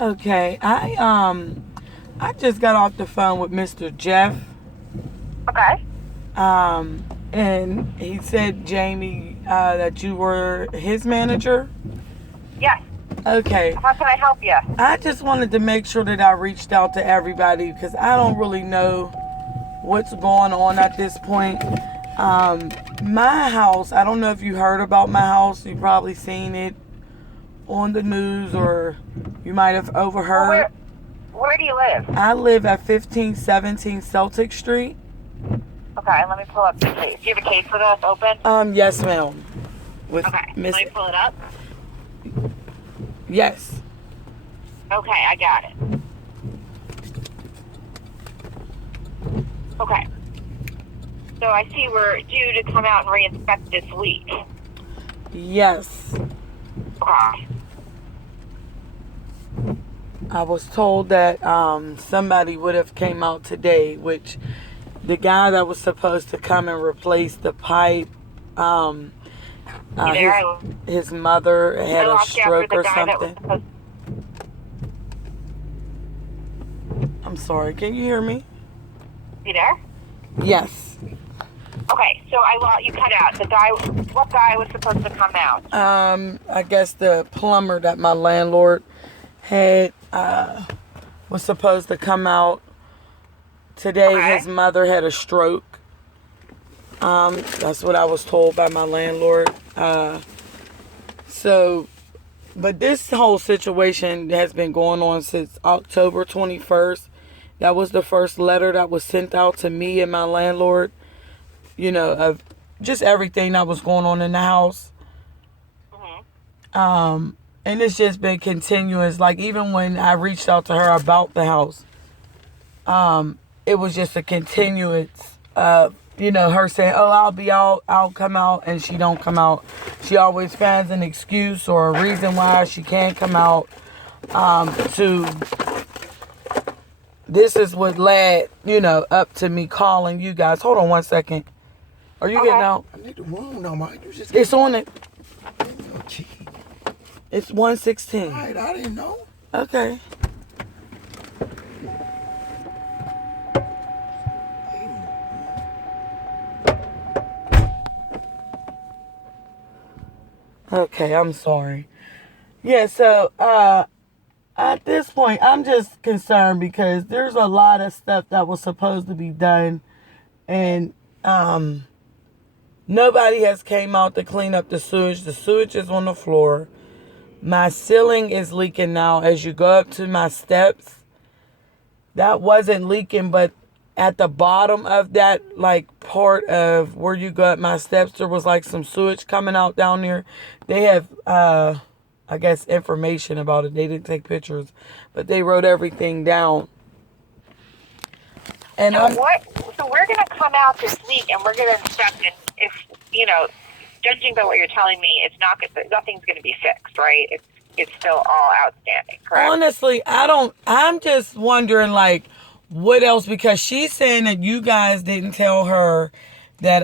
Okay, I just got off the phone with Mr. Jeff. Okay. And he said, Jamie, that you were his manager. Yes. Okay. How can I help you? I just wanted to make sure that I reached out to everybody because I don't really know what's going on at this point. My house, I don't know if you heard about my house. You've probably seen it on the news or you might have overheard. Well, where do you live? I live at 1517 Celtic Street. Okay, let me pull up the case. Do you have a case with us open? Yes, ma'am. With Okay, Miss. let me pull it up. Yes. Okay, I got it. Okay. So I see we're due to come out and re-inspect this week. Yes. Okay. I was told that somebody would have came out today, which the guy that was supposed to come and replace the pipe, his mother had a stroke or something. I'm sorry, can you hear me? You there? Yes. Okay, so you cut out. What guy was supposed to come out? I guess the plumber that my landlord had was supposed to come out today. Okay. His mother had a stroke. That's what I was told by my landlord. But this whole situation has been going on since October 21st. That was the first letter that was sent out to me and my landlord, of just everything that was going on in the house. Mm-hmm. And it's just been continuous. Like, even when I reached out to her about the house, it was just a continuance of, her saying, oh, I'll come out, and she don't come out. She always finds an excuse or a reason why she can't come out. This is what led, up to me calling you guys. Hold on one second. Are you getting out? I need the room number. It's on it. Oh, gee. It's 116. All right, I didn't know. Okay. Okay, I'm sorry. Yeah, so at this point, I'm just concerned because there's a lot of stuff that was supposed to be done, and nobody has came out to clean up the sewage. The sewage is on the floor. My ceiling is leaking now. As you go up to my steps, that wasn't leaking, but at the bottom of that, part of where you go up my steps, there was some sewage coming out down there. They have I guess information about it. They didn't take pictures, but they wrote everything down. And So we're going to come out this week and we're going to inspect it. If judging by what you're telling me, nothing's going to be fixed, right? It's still all outstanding, correct? Honestly, I'm just wondering what else, because she's saying that you guys didn't tell her that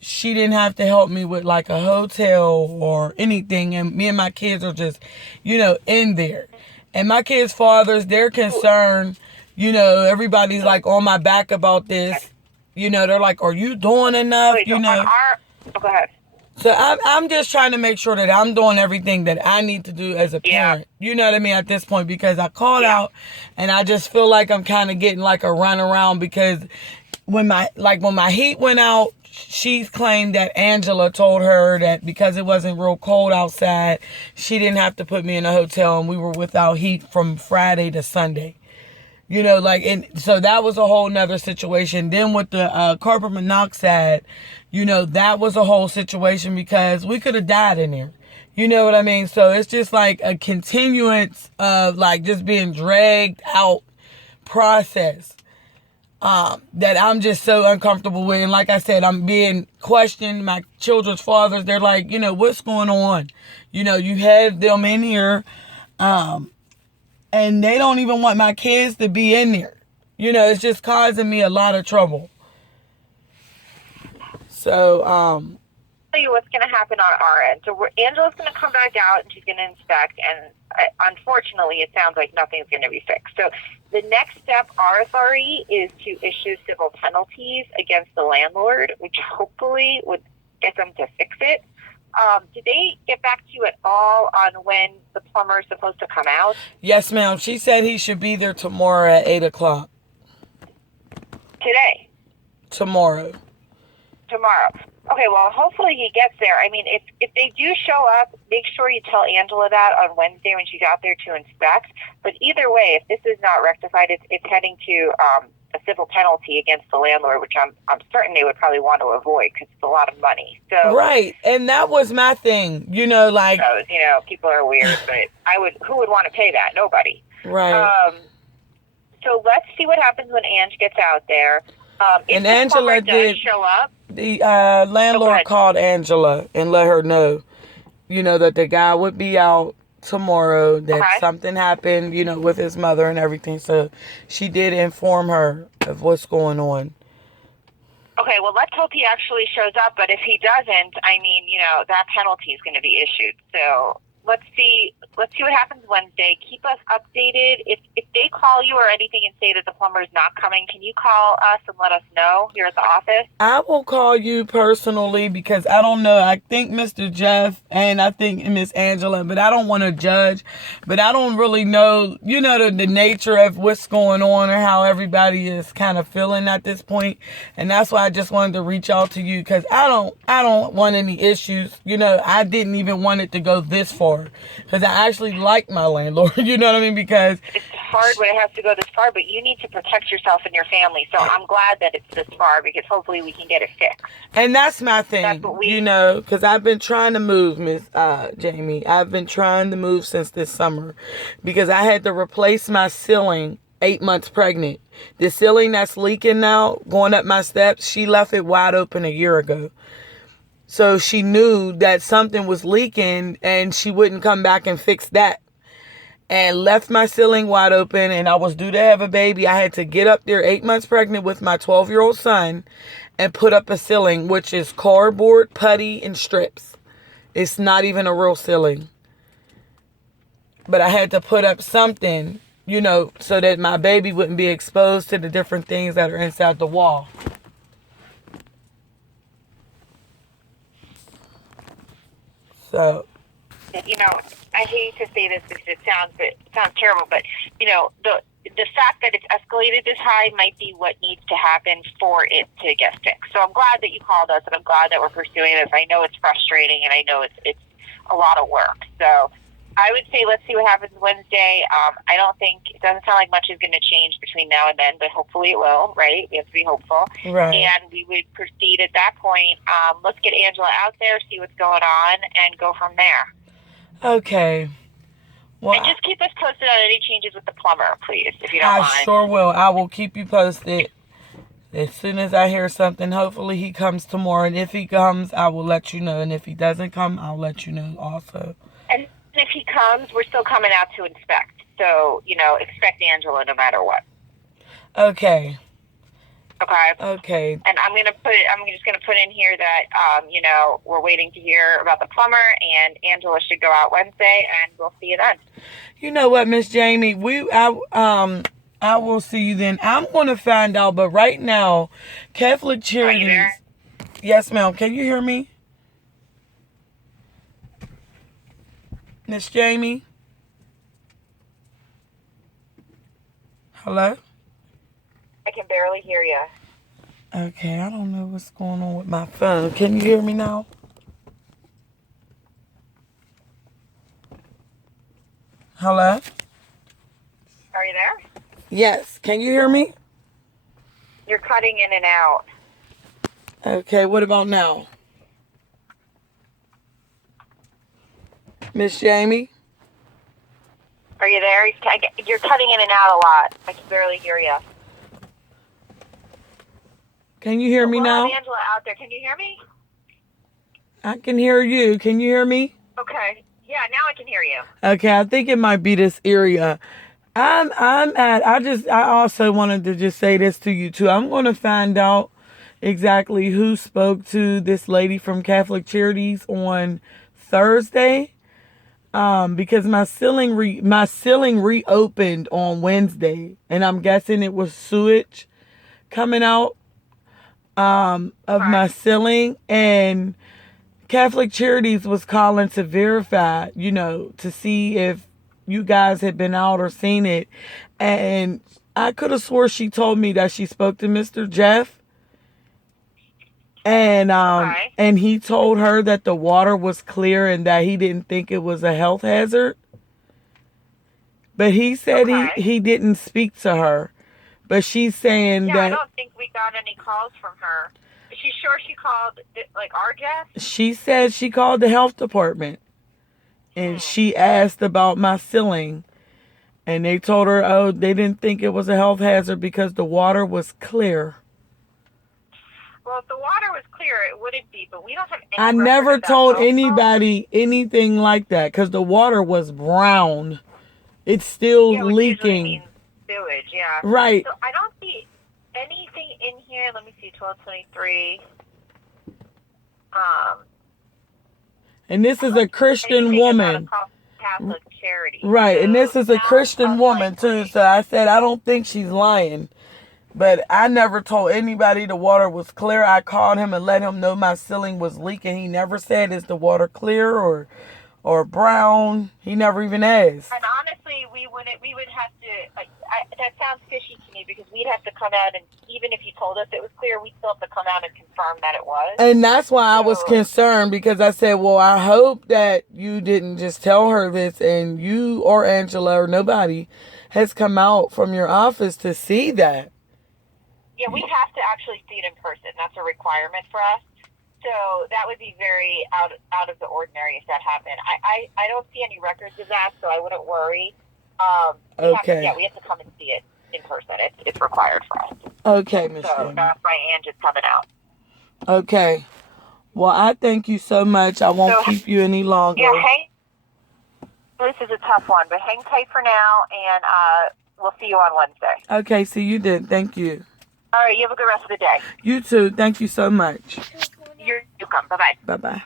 she didn't have to help me with a hotel or anything, and me and my kids are just in there, and my kids' fathers, they're concerned, everybody's on my back about this, they're like, are you doing enough? Wait, so go ahead. So I'm just trying to make sure that I'm doing everything that I need to do as a parent. You know what I mean, at this point, because I called out and I just feel like I'm kind of getting a runaround, because when my heat went out, she's claimed that Angela told her that because it wasn't real cold outside, she didn't have to put me in a hotel, and we were without heat from Friday to Sunday. And so that was a whole nother situation. Then with the carbon monoxide, that was a whole situation because we could have died in there. You know what I mean? So it's just a continuance of just being dragged out process that I'm just so uncomfortable with. And like I said, I'm being questioned. My children's fathers, they're like, what's going on? You have them in here, and they don't even want my kids to be in there. It's just causing me a lot of trouble. So, tell you what's going to happen on our end. So Angela's going to come back out and she's going to inspect, and unfortunately, it sounds like nothing's going to be fixed. So the next step, our authority, is to issue civil penalties against the landlord, which hopefully would get them to fix it. Did they get back to you at all on when the plumber is supposed to come out? Yes, ma'am. She said he should be there tomorrow at 8 o'clock. Today? Tomorrow. Okay, well, hopefully he gets there. I mean, if they do show up, make sure you tell Angela that on Wednesday when she's out there to inspect. But either way, if this is not rectified, it's heading to a civil penalty against the landlord, which I'm certain they would probably want to avoid because it's a lot of money. So right, and that was my thing. Like people are weird, but who would want to pay that? Nobody. Right. So let's see what happens when Ange gets out there. If and the Angela does show up. The landlord called Angela and let her know, that the guy would be out tomorrow, that something happened, with his mother and everything. So she did inform her of what's going on. Okay, well, let's hope he actually shows up. But if he doesn't, that penalty is going to be issued. So let's see what happens Wednesday. Keep us updated. If they call you or anything and say that the plumber is not coming, can you call us and let us know here at the office? I will call you personally because I don't know. I think Mr. Jeff and I think Miss Angela, but I don't want to judge. But I don't really know, the nature of what's going on or how everybody is kind of feeling at this point. And that's why I just wanted to reach out to you because I don't want any issues. I didn't even want it to go this far. Because I actually like my landlord, you know what I mean? Because it's hard when it has to go this far, but you need to protect yourself and your family. So I'm glad that it's this far because hopefully we can get it fixed. And that's my thing, because I've been trying to move, Miss Jamie. I've been trying to move since this summer because I had to replace my ceiling 8 months pregnant. The ceiling that's leaking now, going up my steps, she left it wide open a year ago. So she knew that something was leaking and she wouldn't come back and fix that. And left my ceiling wide open and I was due to have a baby. I had to get up there 8 months pregnant with my 12-year-old son and put up a ceiling, which is cardboard, putty, and strips. It's not even a real ceiling. But I had to put up something, so that my baby wouldn't be exposed to the different things that are inside the wall. So, I hate to say this because it sounds terrible, but the fact that it's escalated this high might be what needs to happen for it to get fixed. So I'm glad that you called us, and I'm glad that we're pursuing this. I know it's frustrating, and I know it's a lot of work. So I would say let's see what happens Wednesday. I don't think it doesn't sound like much is going to change between now and then, but hopefully it will. Right? We have to be hopeful. Right. And we would proceed at that point. Let's get Angela out there, see what's going on, and go from there. Okay. Well, and just keep us posted on any changes with the plumber, please, if you don't mind. I sure will. I will keep you posted as soon as I hear something. Hopefully he comes tomorrow, and if he comes, I will let you know. And if he doesn't come, I'll let you know also. And if he comes, we're still coming out to inspect. So, expect Angela no matter what. Okay. Okay. And I'm just gonna put in here that we're waiting to hear about the plumber, and Angela should go out Wednesday, and we'll see you then. You know what, Miss Jamie? I will see you then. I'm gonna find out, but right now, Catholic Charities. Are you there? Yes, ma'am. Can you hear me, Miss Jamie? Hello? I can barely hear you. Okay, I don't know what's going on with my phone. Can you hear me now? Hello? Are you there? Yes. Can you hear me? You're cutting in and out. Okay, what about now? Miss Jamie? Are you there? You're cutting in and out a lot. I can barely hear you. Can you hear me now? We'll have Angela out there. Can you hear me? I can hear you. Can you hear me? Okay. Yeah, now I can hear you. Okay, I think it might be this area. I also wanted to just say this to you too. I'm going to find out exactly who spoke to this lady from Catholic Charities on Thursday. Because my ceiling reopened on Wednesday, and I'm guessing it was sewage coming out of my ceiling, and Catholic Charities was calling to verify, to see if you guys had been out or seen it. And I could have swore she told me that she spoke to Mr. Jeff, and he told her that the water was clear and that he didn't think it was a health hazard. But he said he didn't speak to her. But she's saying that... I don't think we got any calls from her. Is she sure she called, like, our Jeff? She said she called the health department. And she asked about my ceiling. And they told her, they didn't think it was a health hazard because the water was clear. Well, if the water was clear, it wouldn't be, but we don't have any... I never told anybody anything like that because the water was brown. It's still leaking. Means sewage, yeah. Right. So I don't see anything in here. Let me see, 1223. And this is a Christian woman. Catholic charity. Right, and this is a Christian woman too. So I said I don't think she's lying. But I never told anybody the water was clear. I called him and let him know my ceiling was leaking. He never said, is the water clear or brown? He never even asked. And honestly, we would have to, that sounds fishy to me because we'd have to come out and even if you told us it was clear, we'd still have to come out and confirm that it was. And that's why I was concerned because I said, well, I hope that you didn't just tell her this and you or Angela or nobody has come out from your office to see that. Yeah, we have to actually see it in person. That's a requirement for us. So that would be very out of the ordinary if that happened. I don't see any records of that, so I wouldn't worry. Okay. We have to come and see it in person. It's required for us. Okay, Miss So that's why Ange is coming out. Okay. Well, I thank you so much. I won't keep you any longer. Yeah, this is a tough one, but hang tight for now, and we'll see you on Wednesday. Okay, see you then. Thank you. All right, you have a good rest of the day. You too. Thank you so much. You're welcome. Bye-bye. Bye-bye.